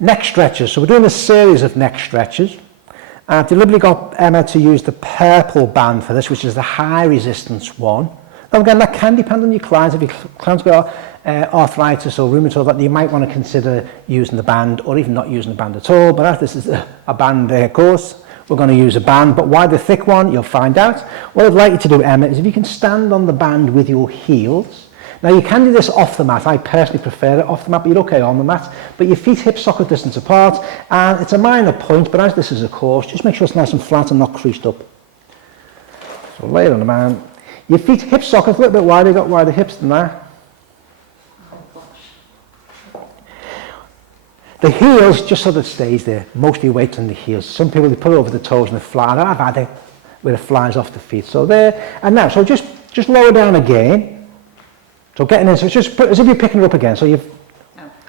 Neck stretches. So we're doing a series of neck stretches. I've deliberately got Emma to use the purple band for this, which is the high resistance one. Now again, that can depend on your clients. If your clients got arthritis or rheumatoid, that you might want to consider using the band, or even not using the band at all. But as this is a band course, we're going to use a band. But why the thick one? You'll find out. What I'd like you to do, Emma, is if you can stand on the band with your heels. Now you can do this off the mat. I personally prefer it off the mat, but you're okay on the mat. But your feet hip socket distance apart, and it's a minor point, but as this is a course, just make sure it's nice and flat and not creased up. So lay it on the mat. Your feet hip socket a little bit wider, you've got wider hips than that. The heels, just so that it stays there, mostly weight on the heels. Some people, they put it over the toes and they fly. I've had it where it flies off the feet. So there, and now, so just lower down again. So getting in, so it's just as if you're picking it up again. So you've,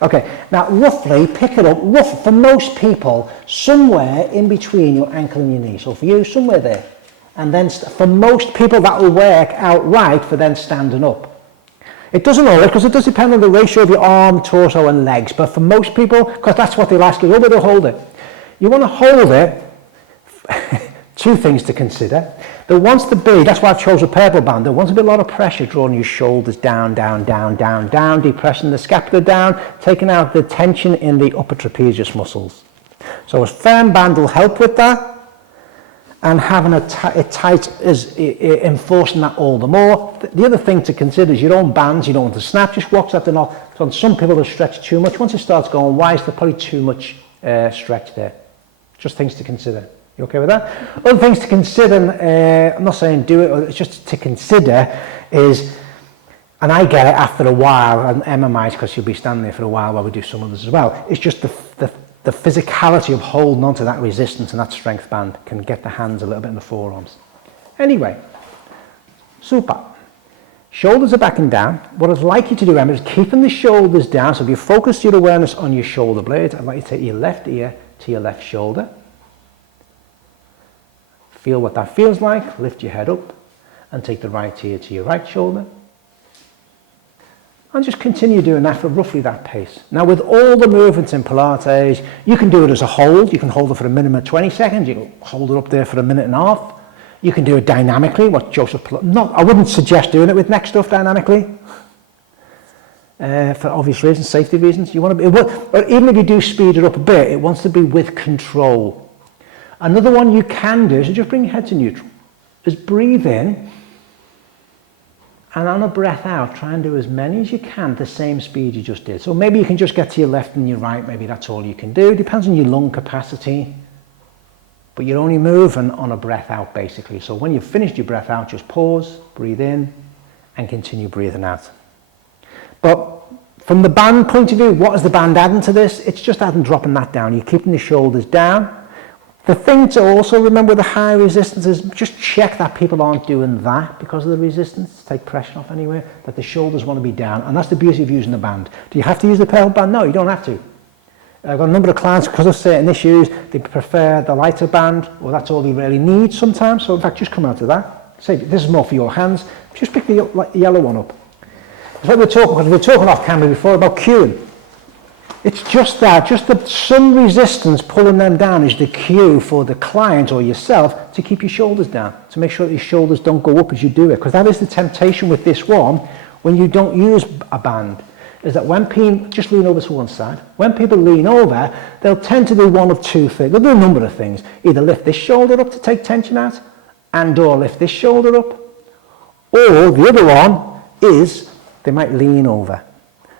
okay, now roughly pick it up, for most people, somewhere in between your ankle and your knee. So for you, somewhere there. And then for most people, that will work out right for then standing up. It doesn't always, because it does depend on the ratio of your arm, torso and legs. But for most people, because that's what they'll ask you, to hold it. You want to hold it, two things to consider. There wants to be, that's why I've chosen a purple band, there wants to be a lot of pressure drawing your shoulders down, down, down, down, down, depressing the scapula down, taking out the tension in the upper trapezius muscles. So a firm band will help with that, and having it tight is enforcing that all the more. The other thing to consider is your own bands. You don't want to snap, just watch that they're not. So some people will stretch too much. Once it starts going wide, there's probably too much stretch there. Just things to consider. You okay with that? Other things to consider, I'm not saying do it, it's just to consider is, and I get it after a while, and Emma might, because she'll be standing there for a while we do some others as well, it's just the physicality of holding on to that resistance and that strength band can get the hands a little bit in the forearms. Anyway, super. Shoulders are backing down. What I'd like you to do, Emma, is keeping the shoulders down. So if you focus your awareness on your shoulder blades, I'd like you to take your left ear to your left shoulder. Feel what that feels like, lift your head up and take the right ear to your right shoulder. And just continue doing that for roughly that pace. Now with all the movements in Pilates, you can do it as a hold. You can hold it for a minimum of 20 seconds. You can hold it up there for a minute and a half. You can do it dynamically, what Joseph Pilates, I wouldn't suggest doing it with neck stuff dynamically. For obvious reasons, safety reasons. You want to be, but even if you do speed it up a bit, it wants to be with control. Another one you can do, so just bring your head to neutral, is breathe in, and on a breath out, try and do as many as you can at the same speed you just did. So maybe you can just get to your left and your right, maybe that's all you can do. It depends on your lung capacity, but you're only moving on a breath out basically. So when you've finished your breath out, just pause, breathe in, and continue breathing out. But from the band point of view, what is the band adding to this? It's just adding, dropping that down. You're keeping the shoulders down. The thing to also remember with the high resistance is just check that people aren't doing that because of the resistance, take pressure off anywhere, that the shoulders want to be down. And that's the beauty of using the band. Do you have to use the purple band? No, you don't have to. I've got a number of clients, because of certain issues, they prefer the lighter band, or that's all they really need sometimes. So in fact, just come out of that. Say, this is more for your hands. Just pick the yellow one up. It's like because we were talking off camera before about cueing. It's just that, just the some resistance pulling them down is the cue for the client or yourself to keep your shoulders down, to make sure that your shoulders don't go up as you do it. Because that is the temptation with this one, when you don't use a band, is that when people, just lean over to one side, when people lean over, they'll tend to do one of two things. They'll do a number of things. Either lift this shoulder up to take tension out, and or lift this shoulder up, or the other one is they might lean over.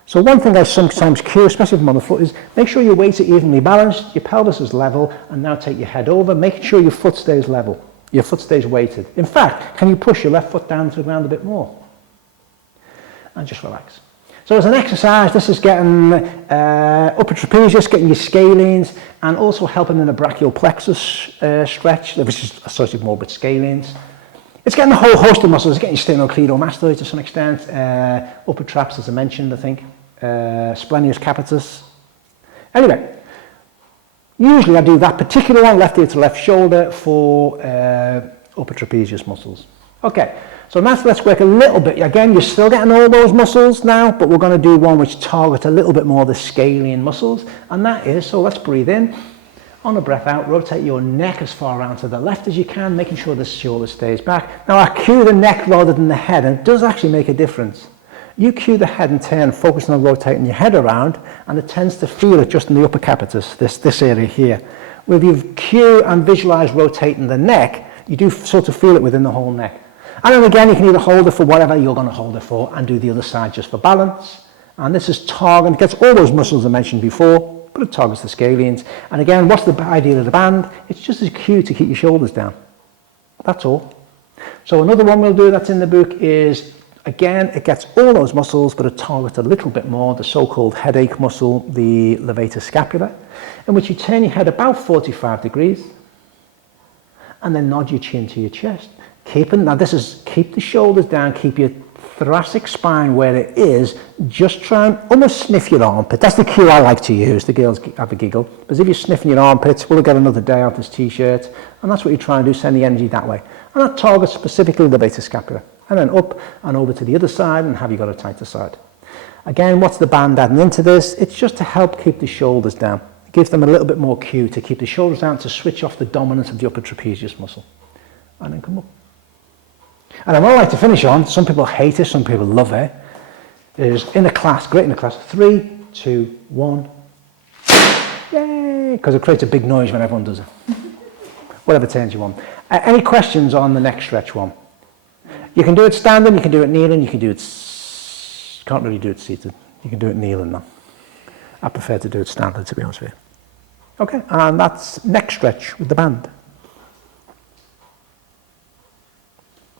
So one thing I sometimes cue, especially from on the foot, is make sure your weights are evenly balanced, your pelvis is level, and now take your head over, making sure your foot stays level, your foot stays weighted. In fact, can you push your left foot down to the ground a bit more? And just relax. So as an exercise, this is getting upper trapezius, getting your scalenes, and also helping in the brachial plexus stretch, which is associated more with scalenes. It's getting a whole host of muscles. It's getting your sternocleidomastoid to some extent, upper traps, as I mentioned, I think, splenius capitis. Anyway, usually I do that particular one, left ear to left shoulder, for upper trapezius muscles. Okay, so let's work a little bit. Again, you're still getting all those muscles now, but we're going to do one which targets a little bit more the scalene muscles, and that is, so let's breathe in. On a breath out, rotate your neck as far around to the left as you can, making sure the shoulder stays back. Now I cue the neck rather than the head, and it does actually make a difference. You cue the head and turn, focusing on rotating your head around, and it tends to feel it just in the upper capitis, this area here. Where if you cue and visualize rotating the neck, you do sort of feel it within the whole neck. And then again, you can either hold it for whatever you're going to hold it for and do the other side just for balance. And this is targeting, it gets all those muscles I mentioned before, but it targets the scalenes. And again, what's the idea of the band? It's just a cue to keep your shoulders down. That's all. So another one we'll do that's in the book is, again, it gets all those muscles, but it targets a little bit more, the so-called headache muscle, the levator scapula, in which you turn your head about 45 degrees and then nod your chin to your chest. Keep the shoulders down, keep your thoracic spine where it is, just try and almost sniff your armpit. That's the cue I like to use, the girls have a giggle, because if you're sniffing your armpits, we'll get another day out this t-shirt, and that's what you try and do, send the energy that way. And that targets specifically the levator scapula. And then up and over to the other side, and have you got a tighter side. Again, what's the band adding into this? It's just to help keep the shoulders down. It gives them a little bit more cue to keep the shoulders down, to switch off the dominance of the upper trapezius muscle. And then come up. And I would like to finish on, some people hate it, some people love it, is in a class, great in a class, 3, 2, 1, yay, because it creates a big noise when everyone does it. Whatever turns you on. Any questions on the neck stretch one? You can do it standing, you can do it kneeling, you can do it, can't really do it seated, you can do it kneeling now. I prefer to do it standing, to be honest with you. Okay, and that's neck stretch with the band.